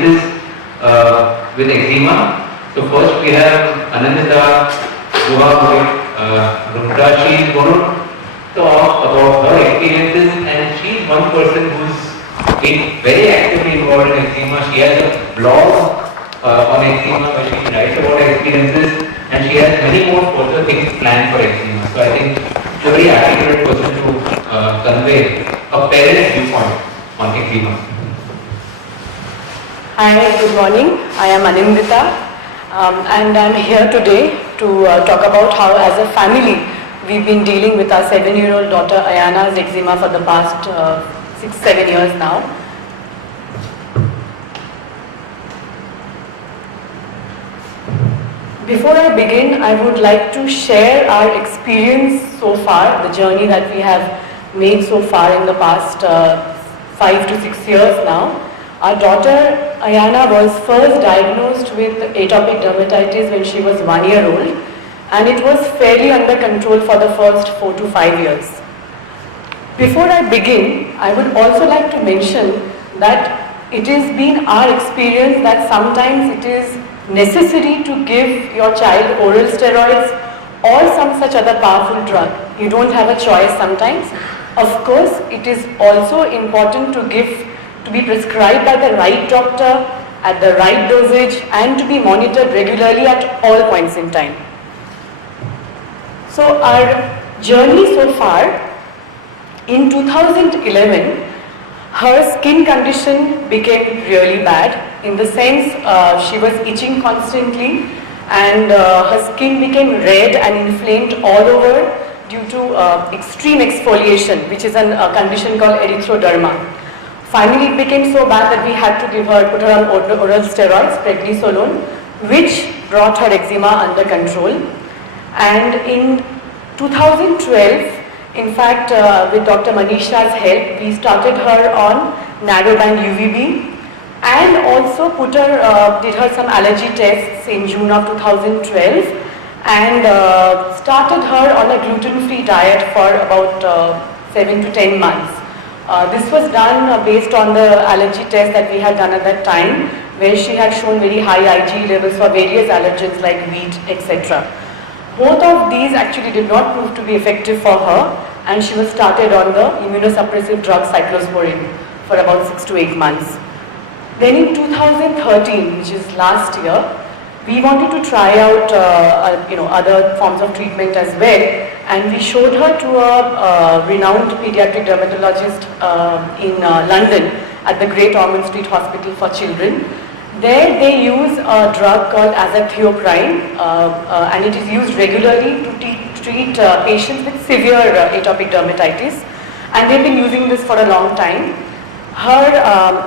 experiences with eczema. So first we have Anandita Rumta. She is going to talk about her experiences, and she is one person who's been very actively involved in eczema. She has a blog on eczema where she writes about her experiences, and she has many more further things planned for eczema. So I think she's a very articulate person to convey a parent's viewpoint on eczema. Hi, good morning. I am Anindita and I am here today to talk about how as a family we've been dealing with our 7-year-old daughter Ayana's eczema for the past 6-7 years now. Before I begin, I would like to share our experience so far, the journey that we have made so far in the past 5 to 6 years now. Our daughter Ayana was first diagnosed with atopic dermatitis when she was 1 year old, and it was fairly under control for the first 4 to 5 years. Before I begin, I would also like to mention that it has been our experience that sometimes it is necessary to give your child oral steroids or some such other powerful drug. You don't have a choice sometimes. Of course, it is also important to be prescribed by the right doctor at the right dosage and to be monitored regularly at all points in time. So our journey so far, in 2011, her skin condition became really bad, in the sense she was itching constantly, and her skin became red and inflamed all over due to extreme exfoliation, which is a condition called erythroderma. Finally, it became so bad that we had to put her on oral steroids, prednisolone, which brought her eczema under control. And in 2012, in fact, with Dr. Manisha's help, we started her on narrowband UVB, and also did her some allergy tests in June of 2012, and started her on a gluten-free diet for about 7 to 10 months. This was done based on the allergy test that we had done at that time, where she had shown very high IgE levels for various allergens like wheat, etc. Both of these actually did not prove to be effective for her, and she was started on the immunosuppressive drug cyclosporine for about 6 to 8 months. Then in 2013, which is last year, we wanted to try out other forms of treatment as well, and we showed her to a renowned pediatric dermatologist in London at the Great Ormond Street Hospital for Children. There they use a drug called azathioprine, and it is used regularly to treat patients with severe atopic dermatitis, and they've been using this for a long time. Her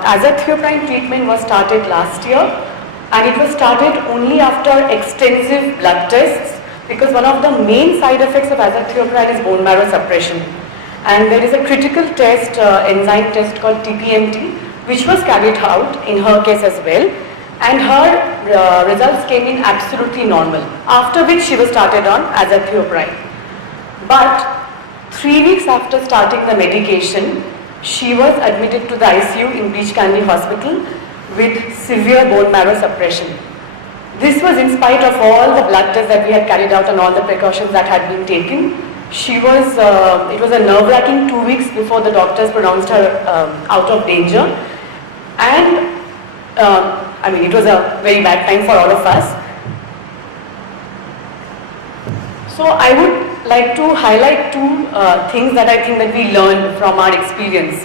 azathioprine treatment was started last year, and it was started only after extensive blood tests, because one of the main side effects of azathioprine is bone marrow suppression. And there is a critical test, enzyme test called TPMT, which was carried out in her case as well, and her results came in absolutely normal, after which she was started on azathioprine. But 3 weeks after starting the medication, she was admitted to the ICU in Beach Candy Hospital with severe bone marrow suppression. This was in spite of all the blood tests that we had carried out and all the precautions that had been taken. It was a nerve-wracking 2 weeks before the doctors pronounced her out of danger, and it was a very bad time for all of us. So I would like to highlight two things that I think that we learned from our experience.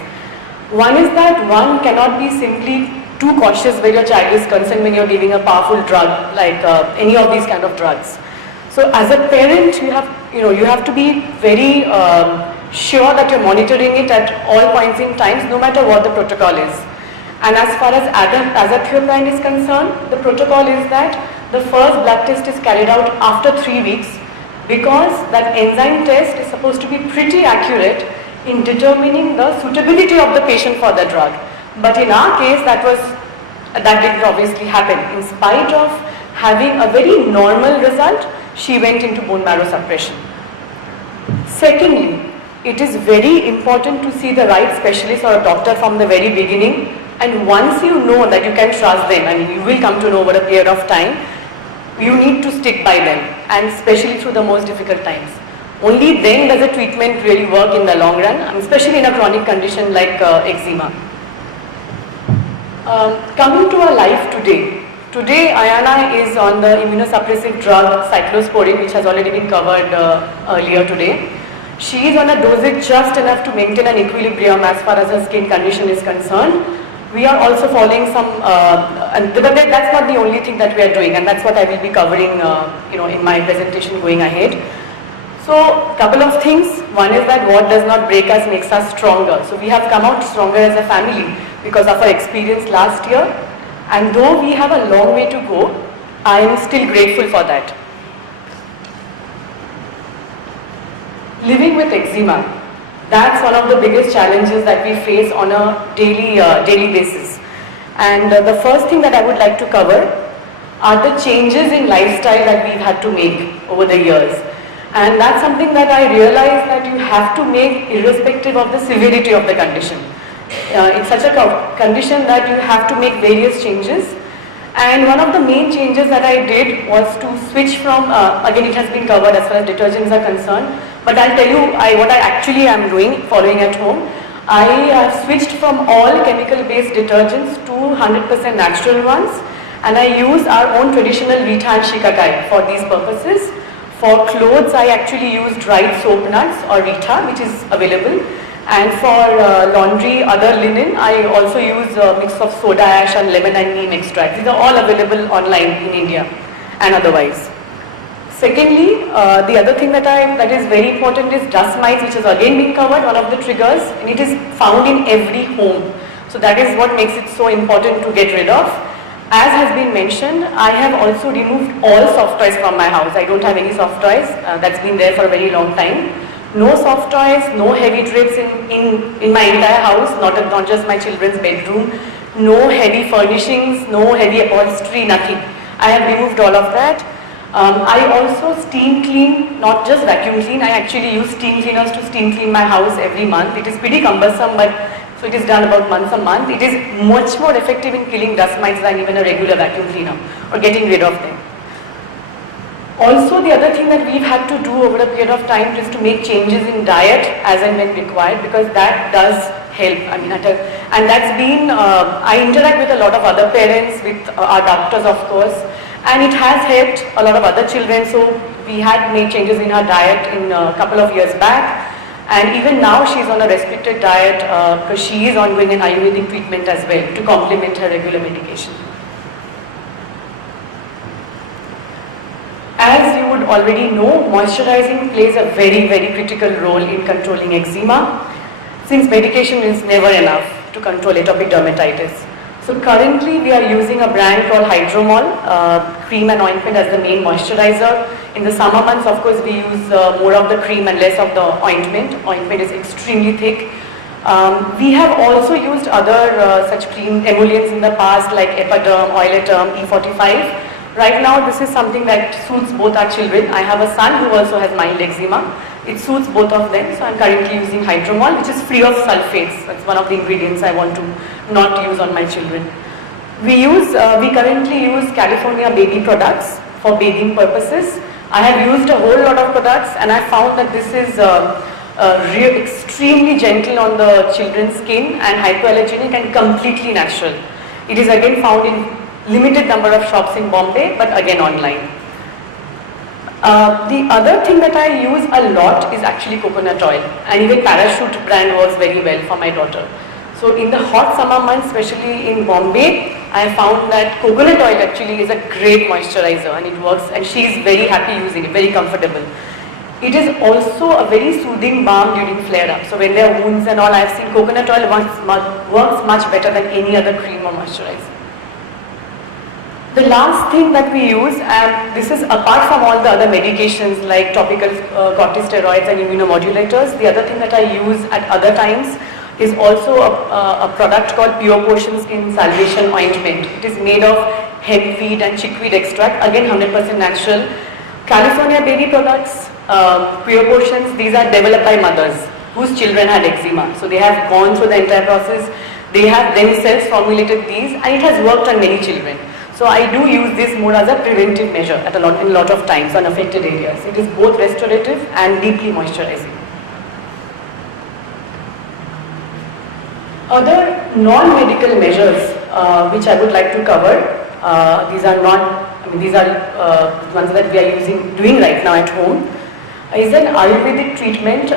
One is that one cannot be simply too cautious where your child is concerned when you're giving a powerful drug like any of these kind of drugs. So as a parent, you have to be very sure that you're monitoring it at all points in time, no matter what the protocol is. And as far as azathioprine is concerned, the protocol is that the first blood test is carried out after 3 weeks, because that enzyme test is supposed to be pretty accurate in determining the suitability of the patient for the drug. But in our case, that didn't obviously happen. In spite of having a very normal result, she went into bone marrow suppression. Secondly, it is very important to see the right specialist or a doctor from the very beginning And once you know that you can trust them, and you will come to know over a period of time, you need to stick by them, and especially through the most difficult times. Only then does a treatment really work in the long run, especially in a chronic condition like eczema. Coming to our life today. Today, Ayana is on the immunosuppressive drug cyclosporine, which has already been covered earlier today. She is on a dosage just enough to maintain an equilibrium as far as her skin condition is concerned. We are also following some, but that's not the only thing that we are doing, and that's what I will be covering, in my presentation going ahead. So, couple of things. One is that what does not break us makes us stronger. So, we have come out stronger as a family because of our experience last year. And though we have a long way to go, I am still grateful for that. Living with eczema, that's one of the biggest challenges that we face on a daily basis. And the first thing that I would like to cover are the changes in lifestyle that we've had to make over the years. And that's something that I realized that you have to make irrespective of the severity of the condition. It's such a condition that you have to make various changes. And one of the main changes that I did was to switch from, again it has been covered as far as detergents are concerned, but I'll tell you what I actually am doing, following at home. I have switched from all chemical based detergents to 100% natural ones, and I use our own traditional Vita and Shikakai for these purposes. For clothes, I actually use dried soap nuts or Vita, which is available. And for laundry, other linen, I also use a mix of soda ash and lemon and neem extract. These are all available online in India and otherwise. Secondly, the other thing that is very important is dust mites, which has again been covered, one of the triggers, and it is found in every home. So that is what makes it so important to get rid of. As has been mentioned, I have also removed all soft toys from my house. I don't have any soft toys. That's been there for a very long time. No soft toys, no heavy drapes in my entire house, not just my children's bedroom. No heavy furnishings, no heavy upholstery, nothing. I have removed all of that. I also steam clean, not just vacuum clean. I actually use steam cleaners to steam clean my house every month. It is pretty cumbersome, but so it is done about once a month. It is much more effective in killing dust mites than even a regular vacuum cleaner or getting rid of them. Also, the other thing that we've had to do over a period of time is to make changes in diet as and when required, because that does help. I mean, and that's been, I interact with a lot of other parents, with our doctors of course, and it has helped a lot of other children. So we had made changes in her diet in a couple of years back. And even now she's on a restricted diet because she is ongoing an Ayurvedic treatment as well to complement her regular medication. As you would already know, moisturizing plays a very, very critical role in controlling eczema, since medication is never enough to control atopic dermatitis. So currently we are using a brand called Hydromol, cream and ointment as the main moisturizer. In the summer months, of course, we use more of the cream and less of the ointment. Ointment is extremely thick. We have also used other such cream emollients in the past, like Epiderm, Oilaterm, E45. Right now, this is something that suits both our children. I have a son who also has mild eczema. It suits both of them, so I'm currently using Hydromol, which is free of sulfates. That's one of the ingredients I want to not use on my children. We currently use California baby products for bathing purposes. I have used a whole lot of products, and I found that this is extremely gentle on the children's skin and hypoallergenic and completely natural. It is again found in limited number of shops in Bombay, but again online. The other thing that I use a lot is actually coconut oil, and even Parachute brand works very well for my daughter. So in the hot summer months, especially in Bombay, I found that coconut oil actually is a great moisturizer, and it works, and she is very happy using it, very comfortable. It is also a very soothing balm during flare-up. So when there are wounds and all, I have seen coconut oil works much better than any other cream or moisturizer. The last thing that we use, and this is apart from all the other medications like topical corticosteroids and immunomodulators, the other thing that I use at other times is also a product called Pure Potion Skin Salvation Ointment. It is made of hempweed and chickweed extract, again 100% natural. California baby products, Pure Potions, these are developed by mothers whose children had eczema. So they have gone through the entire process. They have themselves formulated these, and it has worked on many children. So I do use this more as a preventive measure in a lot of times on affected areas. It is both restorative and deeply moisturizing. Other non-medical measures which I would like to cover, these are ones that we are doing right now at home, is an Ayurvedic treatment.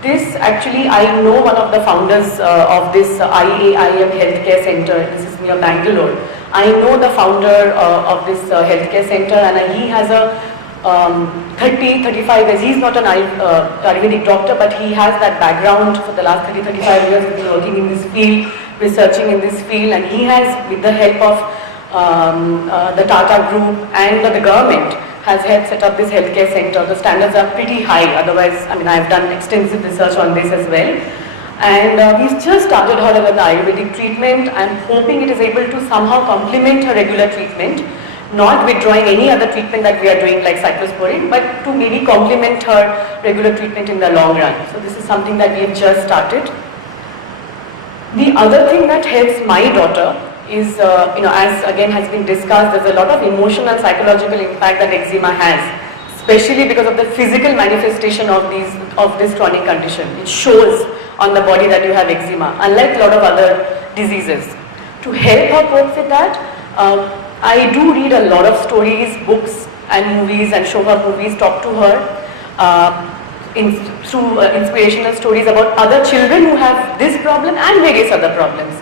This actually, I know one of the founders of this IAIM Healthcare Center. This is near Bangalore. I know the founder of this healthcare center, and he has a 35 years. He's not an Ayurvedic doctor, but he has that background. For the last 35 years, he's been working in this field, researching in this field, and he has, with the help of the Tata Group and the government, has helped set up this healthcare center. The standards are pretty high. Otherwise, I've done extensive research on this as well. And we've just started her with the Ayurvedic treatment. I'm hoping it is able to somehow complement her regular treatment, not withdrawing any other treatment that we are doing like cyclosporine, but to maybe complement her regular treatment in the long run. So this is something that we have just started. The other thing that helps my daughter is, as again has been discussed, there's a lot of emotional and psychological impact that eczema has, especially because of the physical manifestation of this chronic condition. It shows on the body that you have eczema, unlike a lot of other diseases. To help her cope with that, I do read a lot of stories, books and movies, and show her movies, talk to her through inspirational stories about other children who have this problem and various other problems.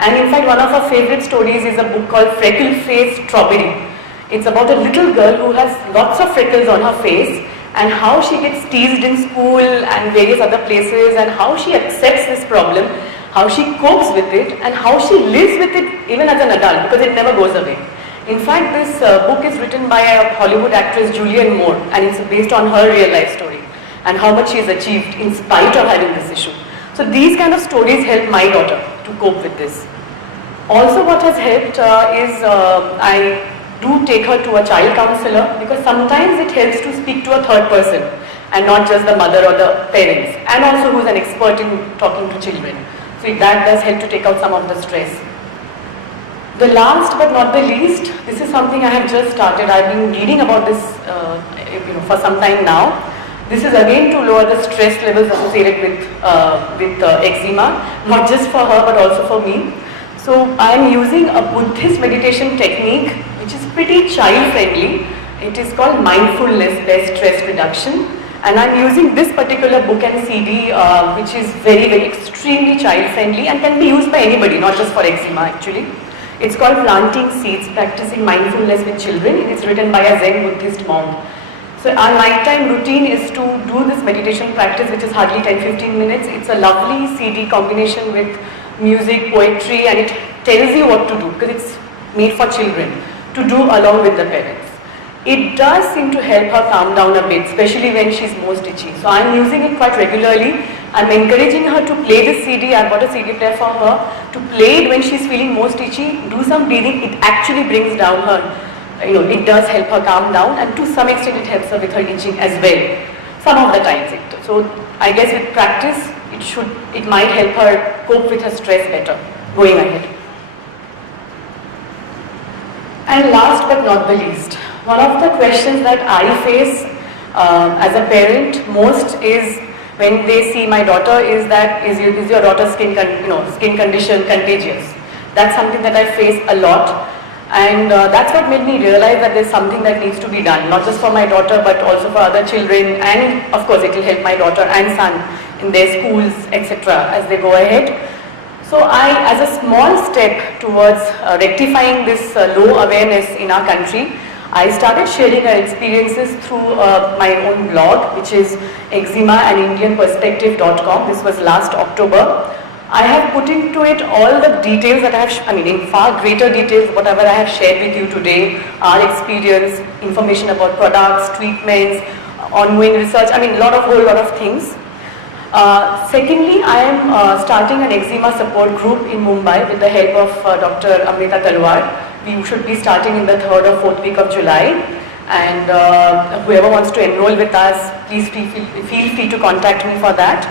And in fact, one of her favorite stories is a book called Freckle-Faced Strawberry. It's about a little girl who has lots of freckles on her face, and how she gets teased in school and various other places, and how she accepts this problem, how she copes with it, and how she lives with it even as an adult, because it never goes away. In fact, this book is written by a Hollywood actress, Julianne Moore, and it's based on her real life story and how much she has achieved in spite of having this issue. So these kind of stories help my daughter to cope with this. Also, what has helped is I do take her to a child counselor, because sometimes it helps to speak to a third person and not just the mother or the parents, and also who is an expert in talking to children. So that does help to take out some of the stress. The last but not the least, this is something I have just started. I've been reading about this for some time now. This is again to lower the stress levels associated with eczema, not just for her but also for me. So I am using a Buddhist meditation technique which is pretty child friendly. It is called mindfulness-based stress reduction, and I am using this particular book and CD which is very, very extremely child friendly and can be used by anybody, not just for eczema actually. It's called Planting Seeds, Practicing Mindfulness with Children. It's written by a Zen Buddhist monk. So our nighttime routine is to do this meditation practice, which is hardly 10-15 minutes. It's a lovely CD combination with music, poetry, and it tells you what to do, because it's made for children to do along with the parents. It does seem to help her calm down a bit, especially when she's most itchy. So I'm using it quite regularly. I'm encouraging her to play this CD. I've got a CD player for her to play it when she's feeling most itchy. Do some breathing. It actually brings down her, it does help her calm down, and to some extent it helps her with her itching as well. Some of the times it does. So I guess with practice, it might help her cope with her stress better going ahead. And last but not the least, one of the questions that I face as a parent most is when they see my daughter is that is your daughter's skin condition contagious? That's something that I face a lot, and that's what made me realize that there's something that needs to be done, not just for my daughter but also for other children, and of course it will help my daughter and son in their schools, etc. as they go ahead. So I, as a small step towards rectifying this low awareness in our country, I started sharing our experiences through my own blog, which is eczemaandindianperspective.com. This was last October. I have put into it all the details that I have, in far greater details, whatever I have shared with you today, our experience, information about products, treatments, ongoing research, whole lot of things. Secondly, I am starting an eczema support group in Mumbai with the help of Dr. Amrita Talwar. We should be starting in the 3rd or 4th week of July, and whoever wants to enroll with us, please feel free to contact me for that.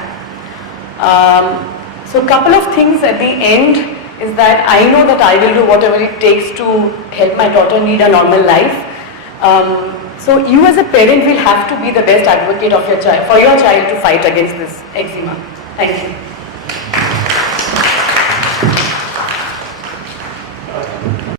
So couple of things at the end is that I know that I will do whatever it takes to help my daughter lead a normal life. So you as a parent will have to be the best advocate of your child, for your child to fight against this eczema. Thank you.